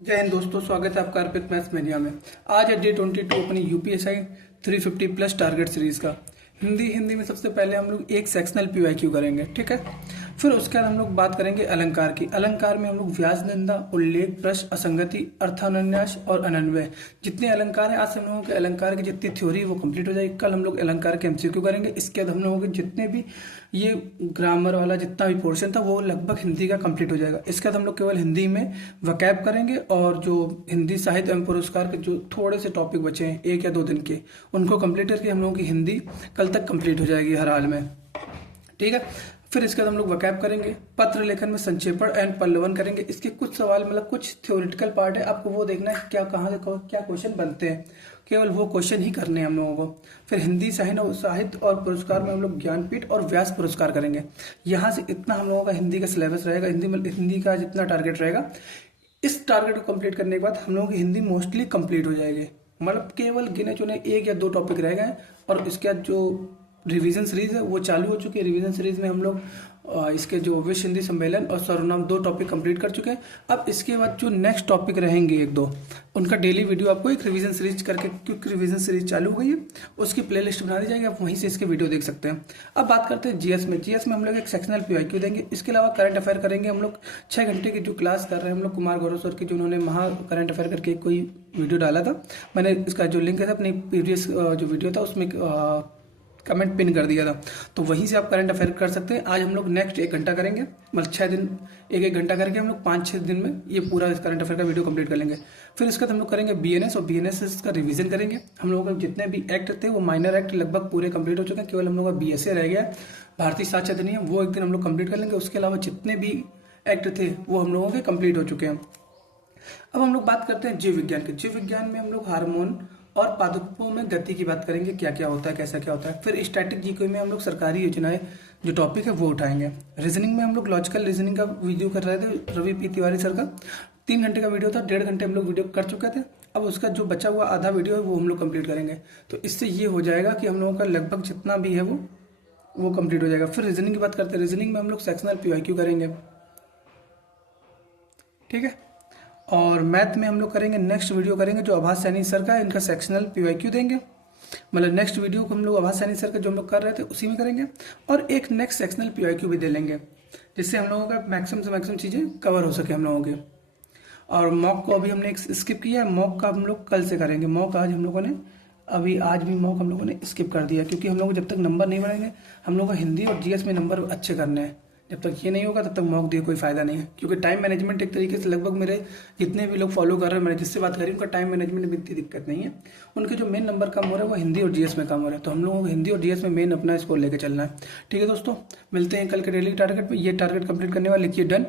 जय हिंद दोस्तों, स्वागत है आपका अर्पित मैथ्स मीडिया में। आज है डे 22 अपनी यूपीएसआई 350 प्लस टारगेट सीरीज का। हिंदी में सबसे पहले हम लोग एक सेक्शनल पीवाईक्यू करेंगे, ठीक है। फिर उसके बाद हम लोग बात करेंगे अलंकार की। अलंकार में हम लोग व्यास निंदा, उल्लेख, प्रश्न, असंगति, अर्थान्यास और अनन्वय, जितने अलंकार हैं आज से हम लोगों के अलंकार की जितनी थ्योरी वो कंप्लीट हो जाएगी। कल हम लोग अलंकार के एमसीक्यू करेंगे। इसके बाद हम लोगों के जितने भी ये ग्रामर वाला जितना भी पोर्शन था वो लगभग हिंदी का कंप्लीट हो जाएगा। इसके बाद हम लोग केवल हिंदी में वकैब करेंगे और जो हिंदी साहित्य एवं पुरस्कार के जो थोड़े से टॉपिक बचे हैं 1 या 2 दिन के, उनको कंप्लीट करके हम लोगों की हिंदी कल तक कंप्लीट हो जाएगी हर हाल में, ठीक है। फिर इसके बाद हम लोग वकैब करेंगे। पत्र लेखन में संक्षेपण एंड पल्लवन करेंगे। इसके कुछ सवाल मतलब कुछ थ्योरेटिकल पार्ट है, आपको वो देखना है क्या कहाँ से क्या क्वेश्चन बनते हैं, केवल वो क्वेश्चन ही करने हैं हम लोगों को। फिर हिंदी साहित्य और पुरस्कार में हम लोग ज्ञानपीठ और व्यास पुरस्कार करेंगे। यहाँ से इतना हम लोगों का हिंदी का सिलेबस रहेगा, हिंदी का जितना टारगेट रहेगा। इस टारगेट को कंप्लीट करने के बाद हम लोगों की हिंदी मोस्टली कंप्लीट हो जाएगी। मतलब केवल गिने चुने 1 या 2 टॉपिक रह गए और इसके बाद जो रिवीजन सीरीज है वो चालू हो चुकी है। रिवीजन सीरीज में हम लोग इसके जो विश्व हिंदी सम्मेलन और सर्वनाम 2 टॉपिक कंप्लीट कर चुके हैं। अब इसके बाद जो नेक्स्ट टॉपिक रहेंगे 1-2 उनका डेली वीडियो आपको एक रिवीजन सीरीज करके, क्योंकि रिवीजन सीरीज चालू हो गई है, उसकी प्लेलिस्ट बना दी जाएगी, आप वहीं से इसके वीडियो देख सकते हैं। अब बात करते हैं जीएस में। जीएस में हम लोग एक सेक्शनल पीवाईक्यू देंगे। इसके अलावा करंट अफेयर करेंगे। हम लोग 6 घंटे की जो क्लास कर रहे हैं हम लोग कुमार गौरव सर की, जो उन्होंने महा करंट अफेयर करके कोई वीडियो डाला था, मैंने इसका जो लिंक है अपनी प्रीवियस जो वीडियो था उसमें कमेंट पिन कर दिया था, तो वहीं से आप करंट अफेयर कर सकते हैं। आज हम लोग नेक्स्ट 1 घंटा करेंगे, मतलब 6 दिन 1-1 घंटा करके हम लोग 5-6 दिन में ये पूरा करंट अफेयर का वीडियो कंप्लीट कर लेंगे। फिर इसके बाद हम लोग करेंगे बीएनएस और बीएनएस का रिवीजन करेंगे। हम लोगों के जितने भी एक्ट थे वो माइनर एक्ट लगभग पूरे कंप्लीट हो चुके हैं, केवल हम लोग का बीएसए रह गया है, भारतीय साक्ष्य अधिनियम, वो एक दिन हम लोग कंप्लीट कर लेंगे। उसके अलावा जितने भी एक्ट थे वो हम लोगों के कंप्लीट हो चुके हैं। अब हम लोग बात करते हैं जीव विज्ञान के। जीव विज्ञान में हम लोग हार्मोन और पादपों में गति की बात करेंगे, क्या क्या होता है, कैसा क्या होता है। फिर स्टैटिक जीके में हम लोग सरकारी योजनाएं जो टॉपिक है वो उठाएंगे। रीजनिंग में हम लोग लॉजिकल रीजनिंग का वीडियो कर रहे थे रवि पी तिवारी सर का, 3 घंटे का वीडियो था, 1.5 घंटे हम लोग वीडियो कर चुके थे। अब उसका जो बचा हुआ आधा वीडियो है वो हम लोग कंप्लीट करेंगे। तो इससे ये हो जाएगा कि हम लोगों का लगभग जितना भी है वो कंप्लीट हो जाएगा। फिर रीजनिंग की बात करते हैं। रीजनिंग में हम लोग सेक्शनल पीवाईक्यू करेंगे, ठीक है। और मैथ में हम लोग करेंगे, नेक्स्ट वीडियो करेंगे जो आभास सैनी सर का है, इनका सेक्शनल पीवाईक्यू देंगे। मतलब नेक्स्ट वीडियो को हम लोग आभास सैनी सर का जो हम लोग कर रहे थे उसी में करेंगे, और एक नेक्स्ट सेक्शनल पीवाईक्यू भी दे लेंगे, जिससे हम लोगों का मैक्सिमम से मैक्सिमम चीज़ें कवर हो सके हम लोगों के। और मॉक को अभी हमने स्किप किया है, मॉक का हम लोग कल से करेंगे। मॉक आज हम लोगों ने आज भी मॉक हम लोगों ने स्किप कर दिया, क्योंकि हम लोग जब तक नंबर नहीं बढ़ेंगे, हम लोग का हिंदी और जीएस में नंबर अच्छे करने हैं। जब तक ये नहीं होगा तब तक मॉक दिए कोई फायदा नहीं है, क्योंकि टाइम मैनेजमेंट एक तरीके से लगभग मेरे जितने भी लोग फॉलो कर रहे हैं, मैंने जिससे बात करी, उनका टाइम मैनेजमेंट में इतनी दिक्कत नहीं है। उनके जो मेन नंबर कम हो रहा है वो हिंदी और जीएस में कम हो रहा है, तो हम लोगों को हिंदी और जीएस में मेन अपना स्कोर लेके चलना है, ठीक है दोस्तों। मिलते हैं कल के डेली टारगेट में। ये टारगेट कंप्लीट करने वाले लिखिए डन।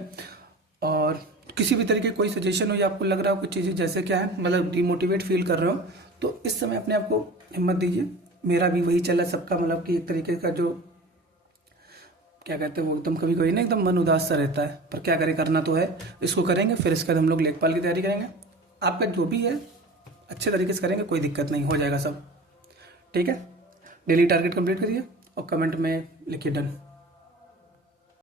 और किसी भी तरीके कोई सजेशन हो या आपको लग रहा हो कुछ चीज़ें जैसे क्या है, मतलब डिमोटिवेट फील कर रहे हो, तो इस समय अपने आप को हिम्मत दीजिए। मेरा भी वही चल रहा है सबका, मतलब कि एक तरीके का जो क्या कहते हैं वो एकदम कभी कभी ना एकदम मन उदास सा रहता है, पर क्या करें, करना तो है, इसको करेंगे। फिर इसके बाद हम लोग लेखपाल की तैयारी करेंगे। आपका जो भी है अच्छे तरीके से करेंगे, कोई दिक्कत नहीं, हो जाएगा सब, ठीक है। डेली टारगेट कंप्लीट करिए और कमेंट में लिखिए डन।